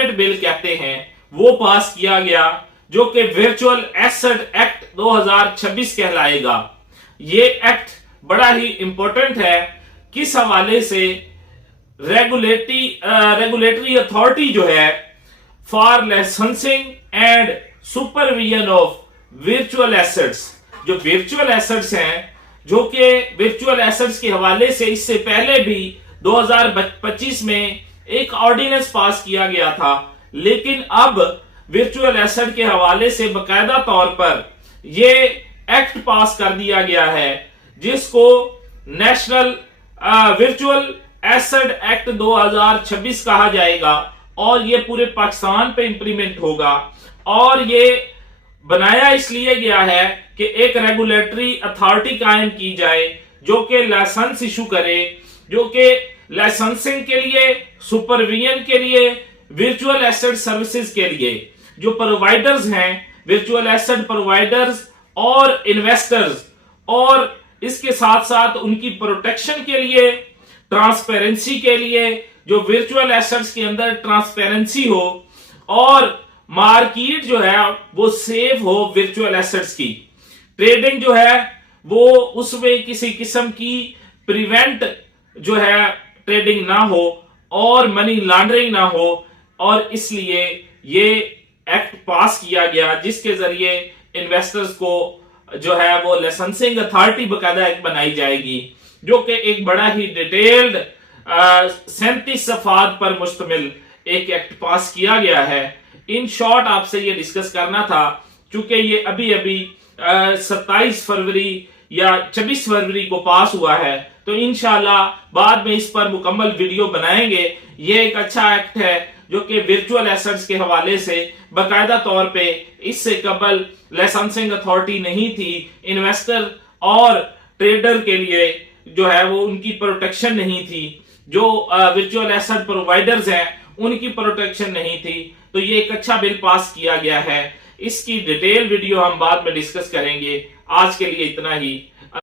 Format bill कहते हैं वो पास किया गया, जो कि वर्चुअल एसेट एक्ट 2026 कहलाएगा। ये एक्ट बड़ा ही इंपॉर्टेंट है। किस हवाले से? रेगुलेटरी अथॉरिटी जो है for licensing and supervision of virtual assets, जो वर्चुअल एसेट्स हैं, जो कि वर्चुअल एसेट्स के हवाले से इससे पहले भी 2025 में एक ऑर्डिनेंस पास किया गया था, लेकिन अब वर्चुअल एसेट के हवाले से बकायदा तौर पर यह एक्ट पास कर दिया गया है, जिसको नेशनल वर्चुअल एसेट एक्ट 2026 कहा जाएगा, और ये पूरे पाकिस्तान पे इंप्लीमेंट होगा। और ये बनाया इसलिए गया है कि एक रेगुलेटरी अथॉरिटी कायम की जाए जो कि लाइसेंस इशू करे, जो कि लाइसेंसिंग के लिए, सुपरविजन के लिए, वर्चुअल एसेट सर्विसेज के लिए जो प्रोवाइडर्स हैं, वर्चुअल एसेट प्रोवाइडर्स और इन्वेस्टर्स, और इसके साथ साथ उनकी प्रोटेक्शन के लिए, ट्रांसपेरेंसी के लिए, जो वर्चुअल एसेट्स के अंदर ट्रांसपेरेंसी हो और मार्केट जो है वो सेफ हो वर्चुअल एसेट्स की, ट्रेडिंग जो है वो उसमें किसी किस्म की प्रिवेंट जो है ट्रेडिंग ना हो और मनी लॉन्ड्रिंग ना हो। और इसलिए ये एक्ट पास किया गया जिसके जरिए इन्वेस्टर्स को जो है वो लाइसेंसिंग अथॉरिटी बकायदा एक बनाई जाएगी, जो कि एक बड़ा ही डिटेल्ड 37 सफात पर मुश्तमिल एक एक्ट पास किया गया है। इन शॉर्ट आपसे ये डिस्कस करना था, चूंकि ये अभी अभी 27 फरवरी या 26 फरवरी को पास हुआ है, तो इंशाल्लाह बाद में इस पर मुकम्मल वीडियो बनाएंगे। ये एक अच्छा एक्ट है जो कि वर्चुअल एसेट्स के हवाले से बाकायदा तौर पे इससे कबल लाइसेंसिंग अथॉरिटी नहीं थी, इन्वेस्टर और ट्रेडर के लिए जो है वो उनकी प्रोटेक्शन नहीं थी, जो वर्चुअल एसेट प्रोवाइडर्स हैं उनकी प्रोटेक्शन नहीं थी। तो ये एक अच्छा बिल पास किया गया है। इसकी डिटेल वीडियो हम बाद में डिस्कस करेंगे। आज के लिए इतना ही।